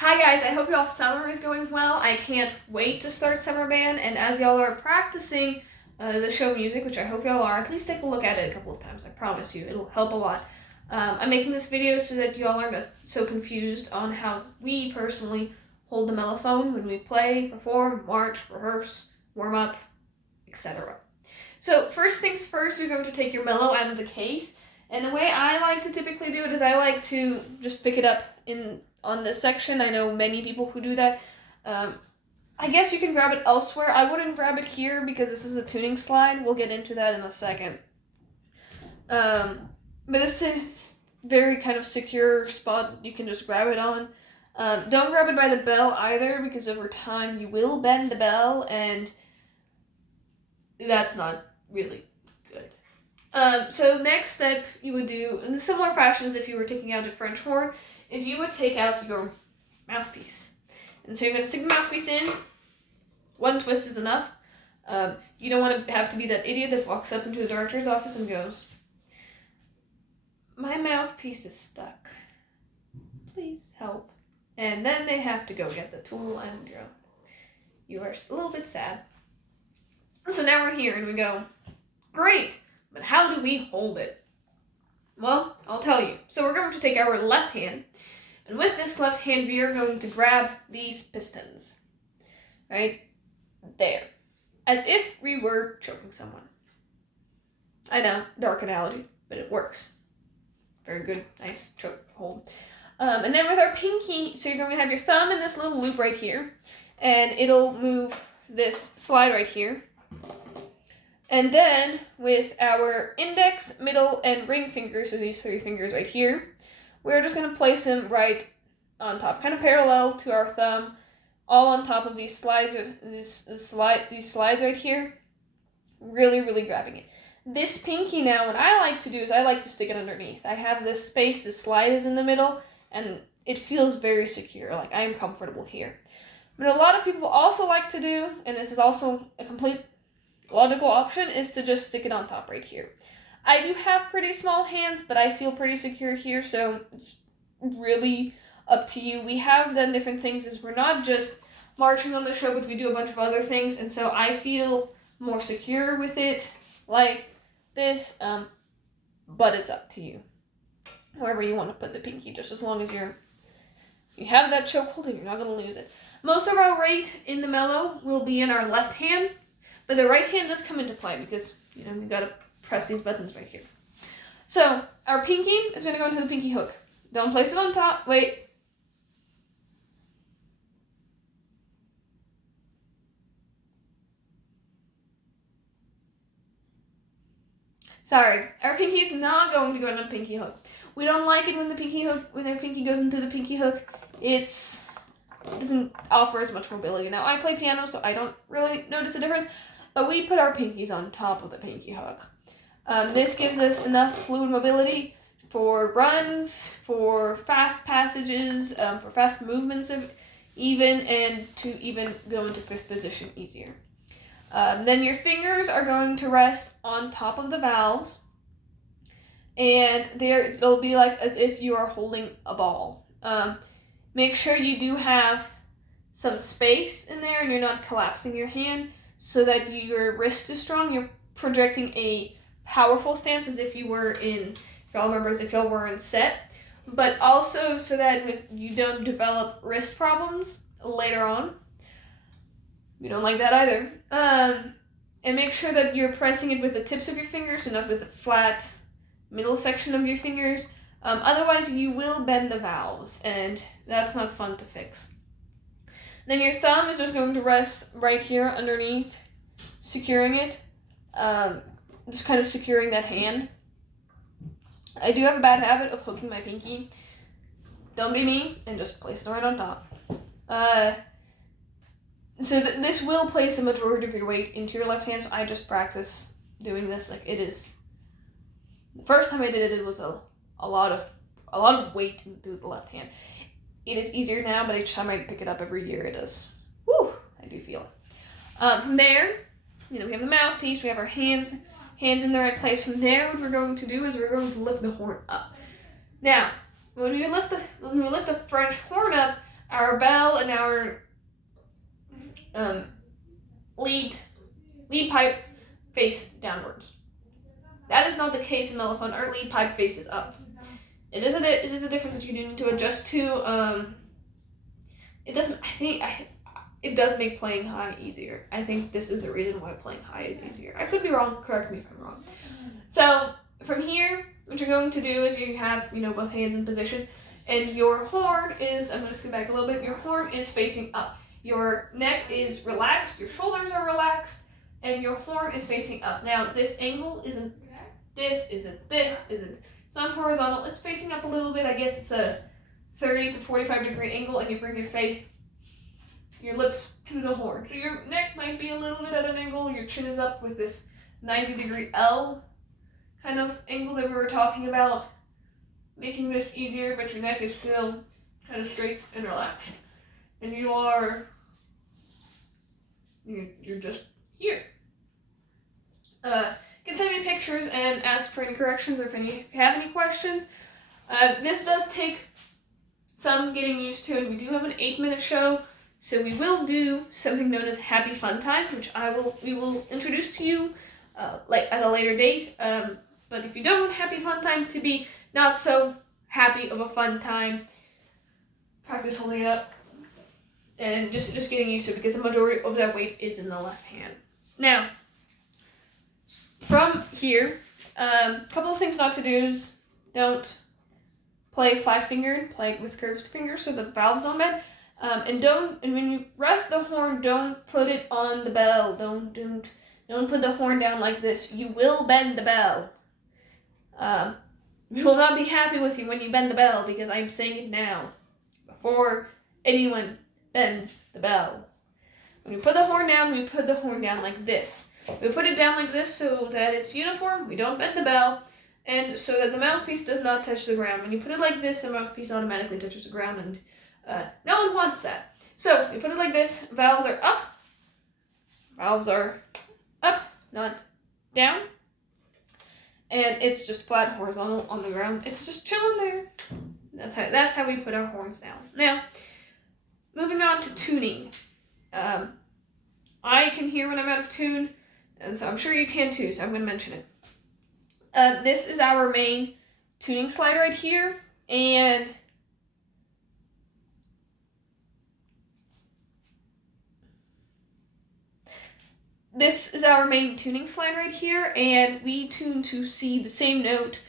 Hi guys, I hope y'all summer is going well. I can't wait to start summer band, and as y'all are practicing the show music, which I hope y'all are, at least take a look at it a couple of times. I promise you, it'll help a lot. I'm making this video so that y'all aren't so confused on how we personally hold the mellophone when we play, perform, march, rehearse, warm up, etc. So first things first, you're going to take your mello out of the case, and the way I like to typically do it is I like to just pick it up on this section. I know many people who do that. I guess you can grab it elsewhere. I wouldn't grab it here because this is a tuning slide. We'll get into that in a second. But this is very kind of secure spot you can just grab it on. Don't grab it by the bell either, because over time you will bend the bell, and that's not really good. So next step you would do, in a similar fashion as if you were taking out a French horn, is you would take out your mouthpiece. And so you're going to stick the mouthpiece in. One twist is enough. You don't want to have to be that idiot that walks up into the director's office and goes, "My mouthpiece is stuck. Please help." And then they have to go get the tool, and you are a little bit sad. So now we're here and we go, great, but how do we hold it? Well, I'll tell you. So we're going to take our left hand, and with this left hand, we are going to grab these pistons, right there, as if we were choking someone. I know, dark analogy, but it works. Very good, nice choke hold. And then with our pinky, so you're going to have your thumb in this little loop right here, and it'll move this slide right here. And then with our index, middle, and ring fingers, so these three fingers right here, we're just going to place them right on top, kind of parallel to our thumb, all on top of these slides, these slides right here, really, really grabbing it. This pinky now, what I like to do is I like to stick it underneath. I have this space, this slide is in the middle, and it feels very secure, like I am comfortable here. But a lot of people also like to do, and this is also a complete logical option, is to just stick it on top right here. I do have pretty small hands, but I feel pretty secure here, so it's really up to you. We have done different things, as we're not just marching on the show, but we do a bunch of other things, and so I feel more secure with it like this, but it's up to you. Wherever you want to put the pinky, just as long as you have that choke hold and you're not going to lose it. Most of our weight in the mello will be in our left hand, but the right hand does come into play because, we've got to press these buttons right here. So our pinky is going to go into the pinky hook. Don't place it on top. Wait. Sorry, our pinky is not going to go in a pinky hook. We don't like it when our pinky goes into the pinky hook. It doesn't offer as much mobility. Now, I play piano, so I don't really notice a difference, but we put our pinkies on top of the pinky hook. This gives us enough fluid mobility for runs, for fast passages, for fast movements and to even go into fifth position easier. Then your fingers are going to rest on top of the valves, and they'll be like as if you are holding a ball. Make sure you do have some space in there and you're not collapsing your hand, so that your wrist is strong. You're projecting a powerful stance as if you were if y'all were in set, but also so that you don't develop wrist problems later on. We don't like that either. And make sure that you're pressing it with the tips of your fingers and not with the flat middle section of your fingers. Otherwise, you will bend the valves, and that's not fun to fix. Then your thumb is just going to rest right here underneath, securing it. Just kind of securing that hand. I do have a bad habit of hooking my pinky. Don't be me, and just place it right on top. So this will place a majority of your weight into your left hand, so I just practice doing this. Like, it is, the first time I did it, it was a lot of weight into the left hand. It is easier now, but each time I pick it up every year, it is, I do feel it. From there, we have the mouthpiece, we have our hands in the right place. From there, what we're going to do is we're going to lift the horn up. Now, when we lift the French horn up, our bell and our lead pipe face downwards. That is not the case in mellophone. Our lead pipe faces up. It is a difference that you do need to adjust to. It doesn't. It does make playing high easier. I think this is the reason why playing high is easier. I could be wrong. Correct me if I'm wrong. So from here, what you're going to do is you have both hands in position, and your horn is. I'm going to scoot back a little bit. Your horn is facing up. Your neck is relaxed. Your shoulders are relaxed, and your horn is facing up. Now this angle isn't. This isn't. This isn't. It's not horizontal. It's facing up a little bit. I guess it's a 30 to 45 degree angle, and you bring your lips to the horn. So your neck might be a little bit at an angle. Your chin is up with this 90-degree L kind of angle that we were talking about, making this easier, but your neck is still kind of straight and relaxed. And you're just here. You can send me pictures and ask for any corrections or if you have any questions. This does take some getting used to, and we do have an 8-minute show, so we will do something known as Happy Fun Times, which we will introduce to you at a later date. But if you don't want Happy Fun Time to be not so happy of a fun time, practice holding it up and just getting used to it, because the majority of that weight is in the left hand. Now, from here, a couple of things not to do is don't play 5-fingered, play with curved fingers so the valves don't bend. And when you rest the horn, don't put it on the bell. Don't put the horn down like this. You will bend the bell. We will not be happy with you when you bend the bell, because I'm saying it now, before anyone bends the bell. When we put the horn down, we put the horn down like this. We put it down like this so that it's uniform, we don't bend the bell, and so that the mouthpiece does not touch the ground. When you put it like this, the mouthpiece automatically touches the ground, and no one wants that. So you put it like this, valves are up, not down, and it's just flat horizontal on the ground. It's just chilling there. That's how we put our horns down. Now, moving on to tuning. I can hear when I'm out of tune, and so I'm sure you can too, so I'm going to mention it. This is our main tuning slide right here, and we tune to C, the same note,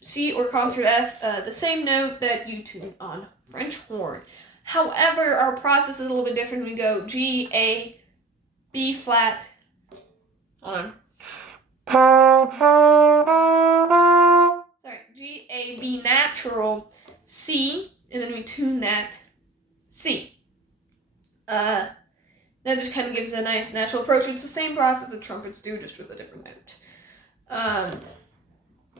C or concert F, the same note that you tune on French horn. However, our process is a little bit different. We go G, A, B flat, G, A, B natural, C, and then we tune that C. That just kind of gives a nice natural approach. It's the same process that trumpets do, just with a different note.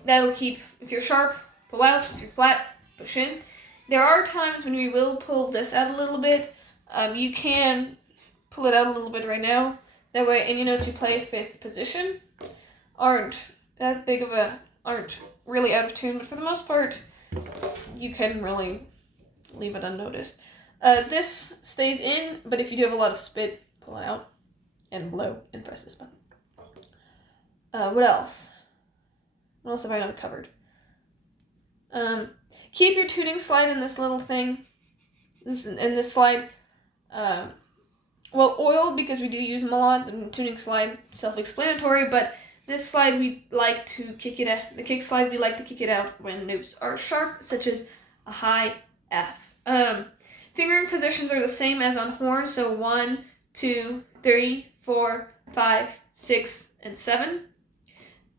That'll keep, if you're sharp, pull out. If you're flat, push in. There are times when we will pull this out a little bit. You can pull it out a little bit right now. That way, any notes you play 5th position aren't really out of tune, but for the most part, you can really leave it unnoticed. This stays in, but if you do have a lot of spit, pull it out and blow and press this button. What else? What else have I not covered? Keep your tuning slide in this little thing. This slide, oiled, because we do use them a lot. The tuning slide, self-explanatory, but this slide we like to kick it out. The kick slide we like to kick it out when notes are sharp, such as a high F. Fingering positions are the same as on horn, so 1, 2, 3, 4, 5, 6, and 7.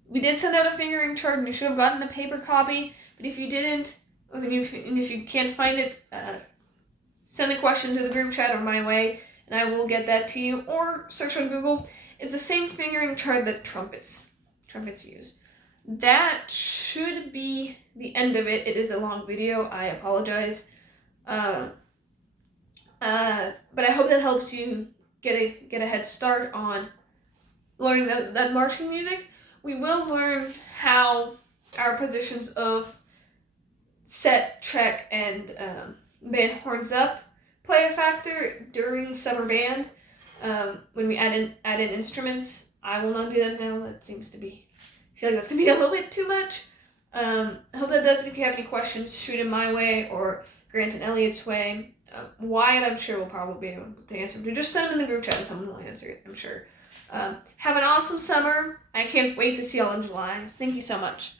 We did send out a fingering chart, and you should have gotten a paper copy, but if you didn't, and if you can't find it, send a question to the group chat or my way, and I will get that to you, or search on Google. It's the same fingering chart that trumpets use. That should be the end of it. It is a long video. I apologize. But I hope that helps you get a head start on learning that marching music. We will learn how our positions of set, check, and band horns up play a factor during summer band. When we add in instruments, I will not do that now. That seems to be, I feel like that's gonna be a little bit too much. I hope that does it. If you have any questions, shoot them my way or Grant and Elliot's way. Wyatt, I'm sure will probably be able to answer them. Just send them in the group chat and someone will answer it, I'm sure. Have an awesome summer. I can't wait to see y'all in July. Thank you so much.